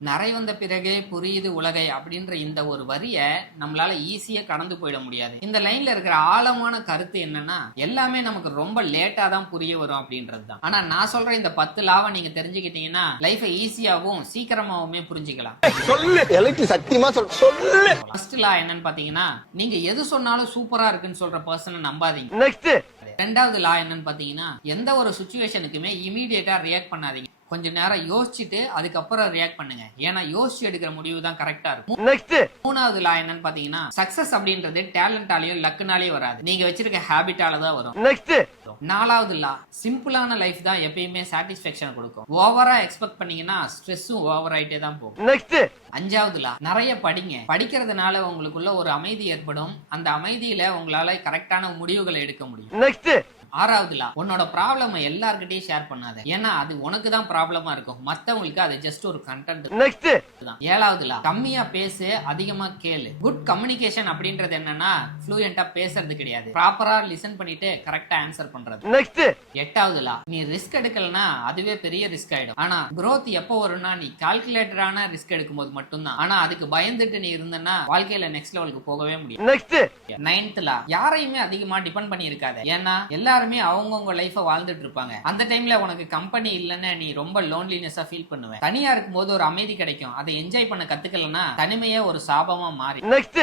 நரை வந்த பிறகே புரியுது உலகை அப்படின்ற இந்த ஒரு வரிய நம்மளால ஈஸியா கடந்து போயிட முடியாது. இந்த லைன்ல இருக்கிற ஆழமான கருத்து என்னன்னா, எல்லாமே நமக்கு ரொம்ப லேட்டா தான் புரிய வரும் அப்படின்றது தான். ஆனா நான் சொல்ற இந்த 10 லாவை நீங்க தெரிஞ்சுக்கிட்டீங்கன்னா லைஃபை ஈஸியாவும் சீக்கிரமாவுமே புரிஞ்சுக்கலாம். ஃபர்ஸ்ட் லா என்னன்னு பாத்தீங்கன்னா, நீங்க எது சொன்னாலும் சூப்பரா இருக்குன்னு சொல்ற பர்சனை நம்பாதீங்க. நெக்ஸ்ட் ரெண்டாவது லா என்னன்னு பாத்தீங்கன்னா, எந்த ஒரு சுச்சுவேஷனுக்குமே இமீடியட்டா ரியாக்ட் பண்ணாதீங்க. கொஞ்ச நேரம் யோசிச்சுட்டு அதுக்கப்புறம் ரியாக்ட் பண்ணுங்க. ஏன்னா யோசிச்சு எடுக்கிற முடிவு தான் கரெக்டா இருக்கும். நெக்ஸ்ட் மூணாவது லா என்னன்னு பாத்தீங்கன்னா, சக்சஸ் அப்படின்றது டேலண்டாலயும் லக்குனாலயும் வராது, நீங்க வச்சிருக்க ஹேபிட்டால தான் வரும். நெக்ஸ்ட் நாலாவது லா, சிம்பிளான லைஃப் தான் எப்பயுமே சாட்டிஸ்பேக்ஷன் கொடுக்கும். ஓவரா எக்ஸ்பெக்ட் பண்ணீங்கன்னா ஸ்ட்ரெஸ்ஸும் ஓவர் ஆயிட்டே தான் போகும். நெக்ஸ்ட் அஞ்சாவது லா, நிறைய படிங்க. படிக்கிறதுனால உங்களுக்குள்ள ஒரு அமைதி ஏற்படும். அந்த அமைதியில உங்களால கரெக்டான முடிவுகளை எடுக்க முடியும். நெக்ஸ்ட் ஆறாவது லா, உன்னோட ப்ராப்ளம் எல்லார்கிட்டயும் ஷேர் பண்ணாத. ஏன்னா அது உனக்கு தான் ப்ராப்ளமா இருக்கும், மத்தவங்களுக்கு அது ஜஸ்ட் ஒரு கண்டென்ட். நெக்ஸ்ட் ஏழாவது லா, கம்மியா பேசு, அதிகமா கேளு. குட் கம்யூனிகேஷன் அப்படின்றது என்னன்னா ஃப்ளூயண்டா பேசுறது கிடையாது, ப்ராப்பரா லிசன் பண்ணிட்டு கரெக்டா ஆன்சர் பண்றது. நெக்ஸ்ட் எட்டாவது லா, நீ ரிஸ்க் எடுக்கலனா அதுவே பெரிய ரிஸ்க் ஆயிடும். ஆனா growth எப்போ வரும்னா நீ கால்குலேட்டரான ரிஸ்க் எடுக்கும்போது மட்டும்தான். ஆனா அதுக்கு பயந்துட்டு நீ இருந்தனா வாழ்க்கையில நெக்ஸ்ட் லெவலுக்கு போகவே முடியும். நெக்ஸ்ட் நைன்த் லா, யாரையுமே அதிகமா டிபெண்ட் பண்ணி இருக்காத. ஏன்னா எல்லாருமே அவங்கவுங்க லைஃப வாழ்ந்துட்டு இருப்பாங்க. அந்த டைம்ல உனக்கு கம்பெனி இல்லைன்னு நீ ரொம்ப லோன்லினஸா ஃபீல் பண்ணுவ. தனியா இருக்கும்போது ஒரு அமைதி கிடைக்கும், அதை என்ஜாய் பண்ண கத்துக்கலனா தனிமையே ஒரு சாபமா மாறி. நெக்ஸ்ட்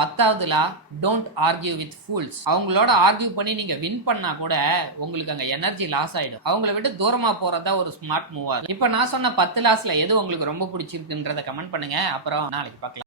பத்தாவது லா, டோன்ட் ஆர்கியூ வித் ஃபூல்ஸ். அவங்களோட ஆர்கியூ பண்ணி நீங்க வின் பண்ணா கூட உங்களுக்கு அங்க எனர்ஜி லாஸ் ஆயிடும். அவங்கள விட்டு தூரமா போறதா ஒரு ஸ்மார்ட் மூவ் ஆகும். இப்ப நான் சொன்ன 10 லாஸ்ல எது உங்களுக்கு ரொம்ப பிடிச்சிருக்குன்றத கமெண்ட் பண்ணுங்க. அப்புறம் நாளைக்கு பார்க்கலாம்.